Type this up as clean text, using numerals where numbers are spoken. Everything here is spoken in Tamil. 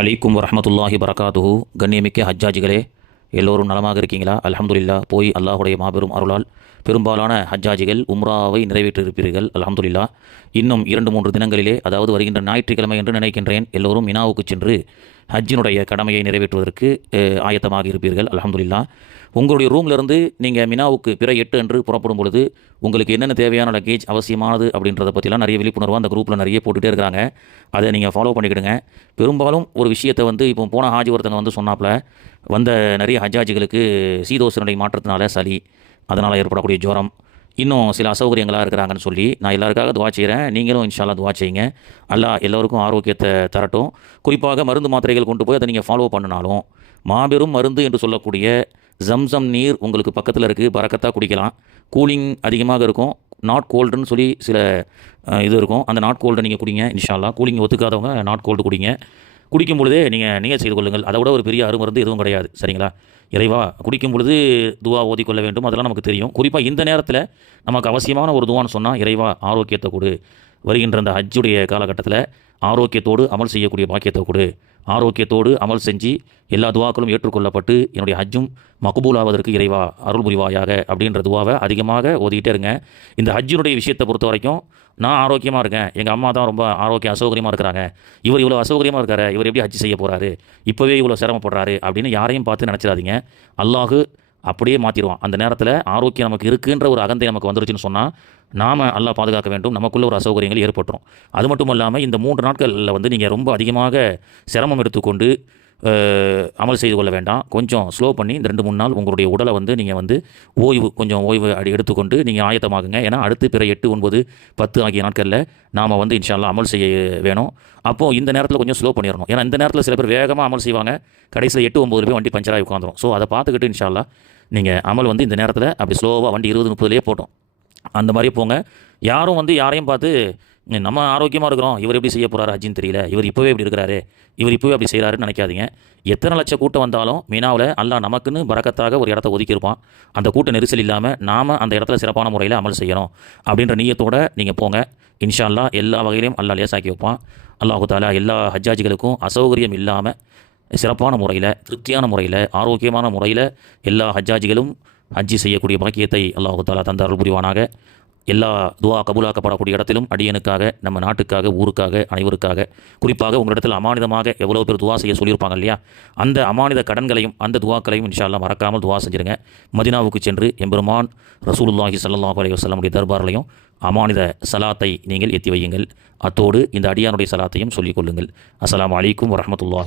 அலைக்கும் வரஹ்மத்துல்லாஹி பரகாத்துஹு. கண்ணியமிக்க ஹஜ்ஜாஜிகளே, எல்லோரும் நலமாக இருக்கீங்களா? அல்ஹம்துலில்லாஹ். போய் அல்லாஹுடைய மாபெரும் அருளால் பெரும்பாலான ஹஜ்ஜாஜிகள் உம்ராவை நிறைவேற்றிருப்பீர்கள். அல்ஹம்துலில்லாஹ். இன்னும் 2-3 தினங்களிலே, அதாவது வருகின்ற ஞாயிற்றுக்கிழமை என்று நினைக்கின்றேன், எல்லோரும் மினாவுக்கு சென்று ஹஜ்ஜினுடைய கடமையை நிறைவேற்றுவதற்கு ஆயத்தமாக இருப்பீர்கள். அல்ஹம்துலில்லாஹ். உங்களுடைய ரூம்லேருந்து நீங்கள் மினாவுக்கு பிற 8 அன்று புறப்படும் பொழுது உங்களுக்கு என்னென்ன தேவையான லக்கேஜ் அவசியமானது அப்படின்றத பற்றிலாம் நிறைய விழிப்புணர்வு அந்த குரூப்பில் நிறைய போட்டுகிட்டே இருக்கிறாங்க. அதை நீங்கள் ஃபாலோ பண்ணிக்கிடுங்க. பெரும்பாலும் ஒரு விஷயத்தை இப்போ போன ஹாஜி ஒருத்தங்க சொன்னாப்புல, வந்த நிறைய ஹஜ்ஜாஜிகளுக்கு சீதோசனுடைய மாற்றத்தினால சளி, அதனால் ஏற்படக்கூடிய ஜுரம், இன்னும் சில அசௌகரியங்களாக இருக்கிறாங்கன்னு சொல்லி நான் எல்லாருக்காக துவா செய்கிறேன். நீங்களும் இன்ஷா அல்லாஹ் துவா செய்யுங்க. அல்லாஹ் எல்லோருக்கும் ஆரோக்கியத்தை தரட்டும். குறிப்பாக மருந்து மாத்திரைகள் கொண்டு போய் அதை நீங்கள் ஃபாலோ பண்ணினாலும், மாபெரும் மருந்து என்று சொல்லக்கூடிய ஜம்சம் நீர் உங்களுக்கு பக்கத்தில் இருக்குது, பரக்கத்தாக குடிக்கலாம். கூலிங் அதிகமாக இருக்கும், நாட் கோல்டுன்னு சொல்லி சில இது இருக்கும். அந்த நாட் கோல்டை நீங்கள் குடிங்க இன்ஷா அல்லாஹ். கூலிங் ஒத்துக்காதவங்க நாட் கோல்டு குடிங்க. குடிக்கும் பொழுதே நீங்கள் நியத் செய்து கொள்ளுங்கள். அதை விட ஒரு பெரிய அருமருந்து எதுவும் கிடையாது. சரிங்களா? இறைவா, குடிக்கும் பொழுது துவா ஓதிக்கொள்ள வேண்டும், அதெல்லாம் நமக்கு தெரியும். குறிப்பாக இந்த நேரத்தில் நமக்கு அவசியமான ஒரு துவான்னு சொன்னால், இறைவா ஆரோக்கியத்தை கொடு, வருகின்ற அந்த ஹஜ்ஜுடைய காலகட்டத்தில் ஆரோக்கியத்தோடு அமல் செய்யக்கூடிய பாக்கியத்தை கொடு, ஆரோக்கியத்தோடு அமல் செஞ்சு எல்லா துவாக்களும் ஏற்றுக்கொள்ளப்பட்டு என்னுடைய ஹஜ்ஜும் மக்பூலாவதற்கு இறைவா அருள் புரிவாயாக அப்படின்ற துவாவை அதிகமாக ஓதிக்கிட்டே இருங்க. இந்த ஹஜ்ஜினுடைய விஷயத்தை பொறுத்த வரைக்கும், நான் ஆரோக்கியமாக இருக்கேன், எங்கள் அம்மா தான் ரொம்ப அசௌகரியமாக இருக்கிறாங்க, இவர் இவ்வளோ அசௌகரியமாக இருக்காரு, இவர் எப்படி ஹஜ் செய்ய போகிறாரு, இப்போவே இவ்வளோ சிரமப்படுறாரு அப்படின்னு யாரையும் பார்த்து நினச்சிடாதீங்க. அல்லாஹு அப்படியே மாற்றிடுவான். அந்த நேரத்தில் ஆரோக்கியம் நமக்கு இருக்குன்ற ஒரு அகந்தை நமக்கு வந்துருச்சுன்னு சொன்னால், நாம் அல்லாஹ் பாதுகாக்க வேண்டும், நமக்குள்ள ஒரு அசௌகரியங்கள் ஏற்பட்டுரும். அது மட்டும் இல்லாமல் இந்த 3 நாட்களில் நீங்கள் ரொம்ப அதிகமாக சிரமம் எடுத்துக்கொண்டு அமல் செய்து கொள்ள வேண்டாம். கொஞ்சம் ஸ்லோ பண்ணி இந்த 2-3 நாள் உங்களுடைய உடலை நீங்கள் ஓய்வு எடுத்துக்கொண்டு நீங்கள் ஆயத்தமாகுங்க. ஏன்னா அடுத்து பிற 8, 9, 10 ஆகிய நாட்களில் நாம் இன்ஷா அல்லாஹ் அமல் செய்ய வேணும். அப்போது இந்த நேரத்தில் கொஞ்சம் ஸ்லோ பண்ணிடணும். ஏன்னா இந்த நேரத்தில் சில பேர் வேகமாக அமல் செய்வாங்க, கடைசியில் 8, 9 வண்டி பஞ்சராகி உட்காந்துரும். ஸோ அதை பார்த்துக்கிட்டு இன்ஷா அல்லாஹ் நீங்கள் அமல் இந்த நேரத்தில் அப்படி ஸ்லோவாக வண்டி 20, 30லேயே போட்டோம், அந்த மாதிரி போங்க. யாரும் யாரையும் பார்த்து நம்ம ஆரோக்கியமாக இருக்கிறோம், இவர் எப்படி செய்ய போகிறாரு ஹஜ்ஜின்னு தெரியல, இவர் இப்போவே இப்படி இருக்கிறாரு, இவர் இப்போவே அப்படி செய்கிறாருன்னு நினைக்காதீங்க. எத்தனை லட்சம் கூட்டம் வந்தாலும் மீனாவில் அல்லாஹ் நமக்குன்னு பரக்கத்தாக ஒரு இடத்த ஒதுக்கியிருப்பான். அந்த கூட்ட நெரிசல் இல்லாமல் நாம் அந்த இடத்துல சிறப்பான முறையில் அமல் செய்யணும் அப்படின்ற நீயத்தோடு நீங்கள் போங்க. இன்ஷா அல்லாஹ் எல்லா வகையிலையும் அல்லாஹ் லேசாக்கி வைப்பான். அல்லாஹு தாலா எல்லா ஹஜ்ஜாஜிகளுக்கும் அசௌகரியம் இல்லாமல் சிறப்பான முறையில், திருப்தியான முறையில், ஆரோக்கியமான முறையில் எல்லா ஹஜ்ஜாஜிகளும் ஹஜ்ஜி செய்யக்கூடிய பாக்கியத்தை அல்லாஹு தாலா தந்த அருள் புரிவானாக. எல்லா துவா கபூலாக்கப்படக்கூடிய இடத்திலும் அடியனுக்காக, நம்ம நாட்டுக்காக, ஊருக்காக, அனைவருக்காக, குறிப்பாக உங்களிடத்தில் அமானிதமாக எவ்வளோ பேர் துவா செய்ய சொல்லியிருப்பாங்க இல்லையா, அந்த அமானித கடன்களையும் அந்த துவாக்களையும் இன்ஷா அல்லாஹ் மறக்காமல் துவா செஞ்சுருங்க. மதினாவுக்கு சென்று எம்பெருமான் ரசூலுல்லாஹி ஸல்லல்லாஹு அலைஹி வஸல்லமுடைய தர்பார்லையும் அமானித சலாத்தை நீங்கள் எத்தி வையுங்கள். அத்தோடு இந்த அடியானுடைய சலாத்தையும் சொல்லிக் கொள்ளுங்கள். அஸ்ஸலாமு அலைக்கும் வரஹ்மத்துல்லாஹி.